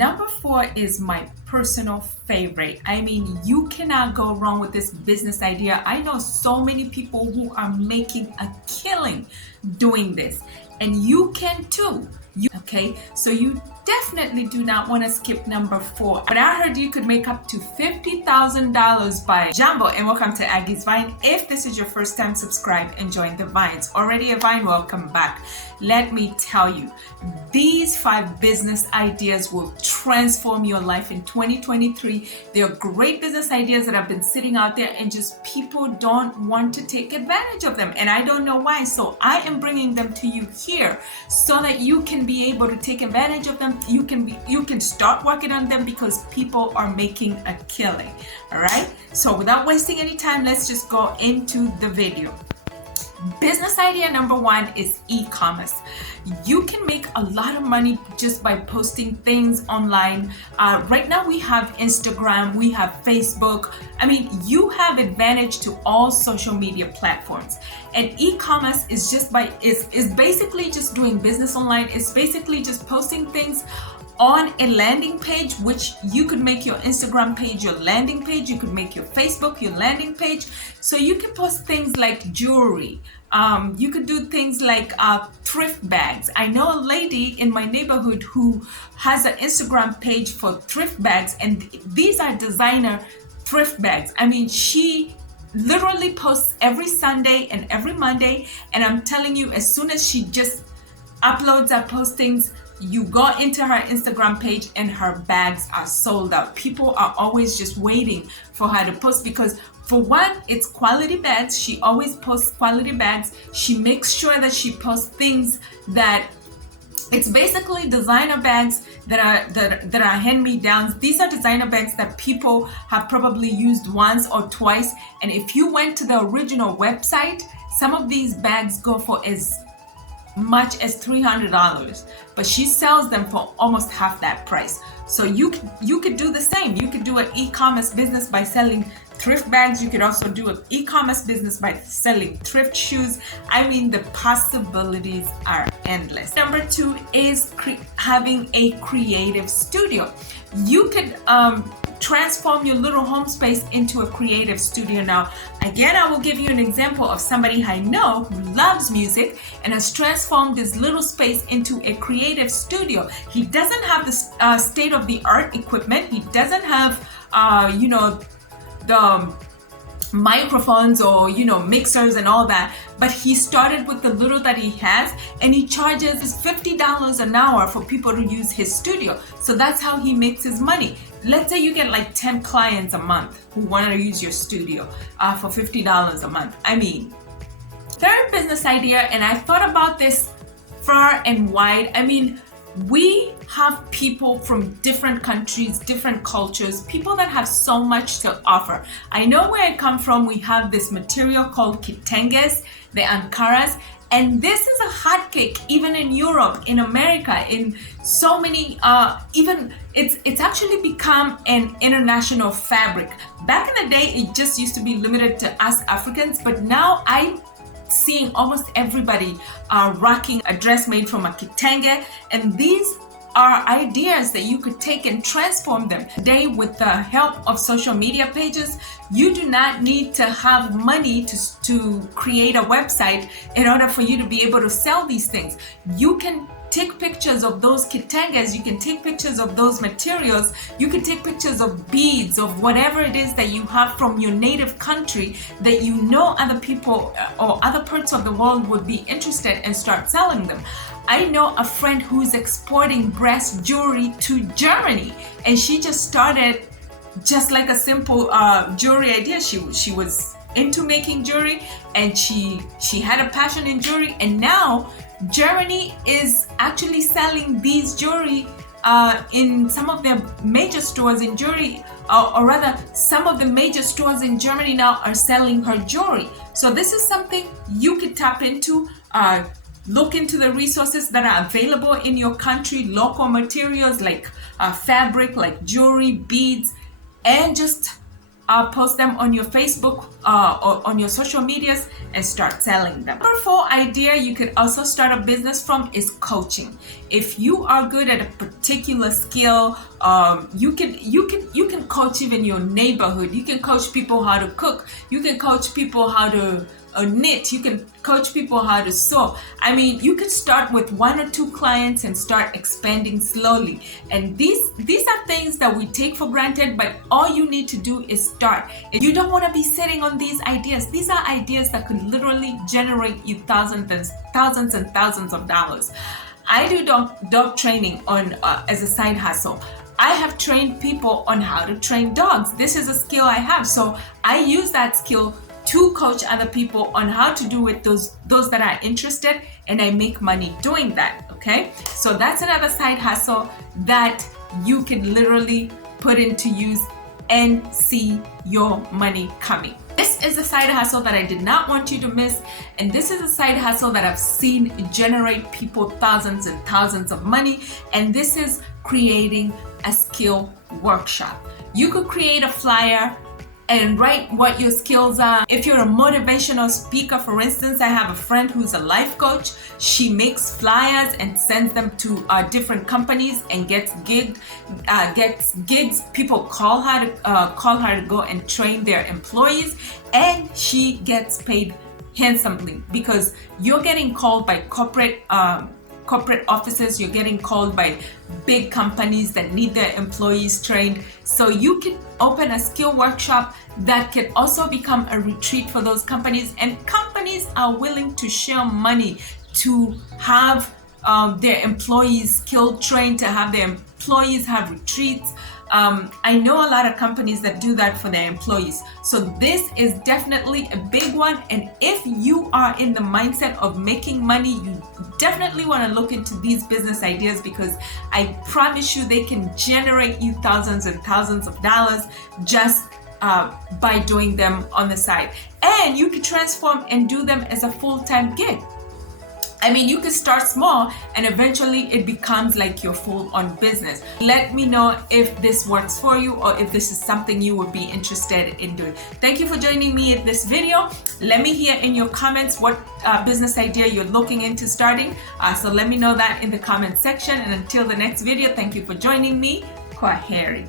Number 4 is my personal favorite. I mean, you cannot go wrong with this business idea. I know so many people who are making a killing doing this, and you can too. Okay, so you definitely do not want to skip number 4. But I heard you could make up to $50,000 by Jumbo, and welcome to Aggies Vine. If this is your first time, subscribe and join the Vines. Already a Vine, welcome back. Let me tell you, these 5 business ideas will transform your life in 2023. They are great business ideas that have been sitting out there and just people don't want to take advantage of them. And I don't know why. So I am bringing them to you here so that you can be able to take advantage of them. You can start working on them because people are making a killing. All right. So without wasting any time, let's just go into the video. Business idea number 1 is e-commerce. You can make a lot of money just by posting things online. Right now we have Instagram, we have Facebook. I mean, you have advantage to all social media platforms. And e-commerce is just is basically just doing business online. It's basically just posting things on a landing page, which you could make your Instagram page your landing page. You could make your Facebook your landing page. So you can post things like jewelry. You could do things like thrift bags. I know a lady in my neighborhood who has an Instagram page for thrift bags, and these are designer thrift bags. I mean, she literally posts every Sunday and every Monday, and I'm telling you, as soon as she just uploads her postings, you go into her Instagram page and her bags are sold out. People are always just waiting for her to post because, for one, it's quality bags. She always posts quality bags. She makes sure that she posts things that it's basically designer bags that are hand-me-downs. These are designer bags that people have probably used once or twice. And if you went to the original website, some of these bags go for as much as $300, but she sells them for almost half that price. So you could do the same. You could do an e-commerce business by selling thrift bags. You could also do an e-commerce business by selling thrift shoes. I mean, the possibilities are endless. Number 2 is having a creative studio. You could transform your little home space into a creative studio. Now, again, I will give you an example of somebody I know who loves music and has transformed this little space into a creative studio. He doesn't have the state-of-the-art equipment. He doesn't have, the microphones or mixers and all that, but he started with the little that he has, and he charges $50 an hour for people to use his studio. So that's how he makes his money. Let's say you get like 10 clients a month who want to use your studio for $50 a month. I mean, third business idea, and I thought about this far and wide. I mean, we have people from different countries, different cultures, people that have so much to offer. I know where I come from, we have this material called kitenges, the Ankaras, and this is a hotcake even in Europe, in America, in so many, even it's actually become an international fabric. Back in the day, it just used to be limited to us Africans, but now I'm seeing almost everybody rocking a dress made from a kitenge, and these are ideas that you could take and transform them. Today, with the help of social media pages, you do not need to have money to create a website in order for you to be able to sell these things. You can take pictures of those kitenges, you can take pictures of those materials, you can take pictures of beads, of whatever it is that you have from your native country that you know other people or other parts of the world would be interested, and start selling them. I know a friend who's exporting breast jewelry to Germany, and she just started just like a simple jewelry idea. She was into making jewelry, and she had a passion in jewelry, and now Germany is actually selling these jewelry in some of their major stores in jewelry, or rather some of the major stores in Germany now are selling her jewelry. So this is something you could tap into. Look into the resources that are available in your country, local materials like fabric, like jewelry, beads, and just post them on your Facebook or on your social medias and start selling them. Number 4 idea you could also start a business from is coaching. If you are good at a particular skill, you can coach even your neighborhood. You can coach people how to cook. You can coach people how to knit. You can coach people how to sew. I mean, you can start with 1 or 2 clients and start expanding slowly. And these are things that we take for granted, but all you need to do is start. If you don't want to be sitting on these ideas, these are ideas that could literally generate you thousands and thousands of dollars. I do dog training on as a side hustle. I have trained people on how to train dogs. This is a skill I have, so I use that skill to coach other people on how to do it, those that are interested, and I make money doing that. Okay, so that's another side hustle that you can literally put into use and see your money coming. This is a side hustle that I did not want you to miss, and this is a side hustle that I've seen generate people thousands and thousands of money, and this is creating a skill workshop. You could create a flyer and write what your skills are. If you're a motivational speaker, for instance, I have a friend who's a life coach. She makes flyers and sends them to different companies and gets gigs. People call her to go and train their employees, and she gets paid handsomely because you're getting called by corporate offices, you're getting called by big companies that need their employees trained. So you can open a skill workshop that can also become a retreat for those companies, and companies are willing to share money to have their employees skill trained, to have their employees have retreats. I know a lot of companies that do that for their employees. So this is definitely a big one. And if you are in the mindset of making money, you definitely want to look into these business ideas, because I promise you they can generate you thousands and thousands of dollars just by doing them on the side. And you can transform and do them as a full-time gig. I mean, you can start small and eventually it becomes like your full-on business. Let me know if this works for you or if this is something you would be interested in doing. Thank you for joining me in this video. Let me hear in your comments what business idea you're looking into starting. So let me know that in the comment section. And until the next video, thank you for joining me. Kwaheri.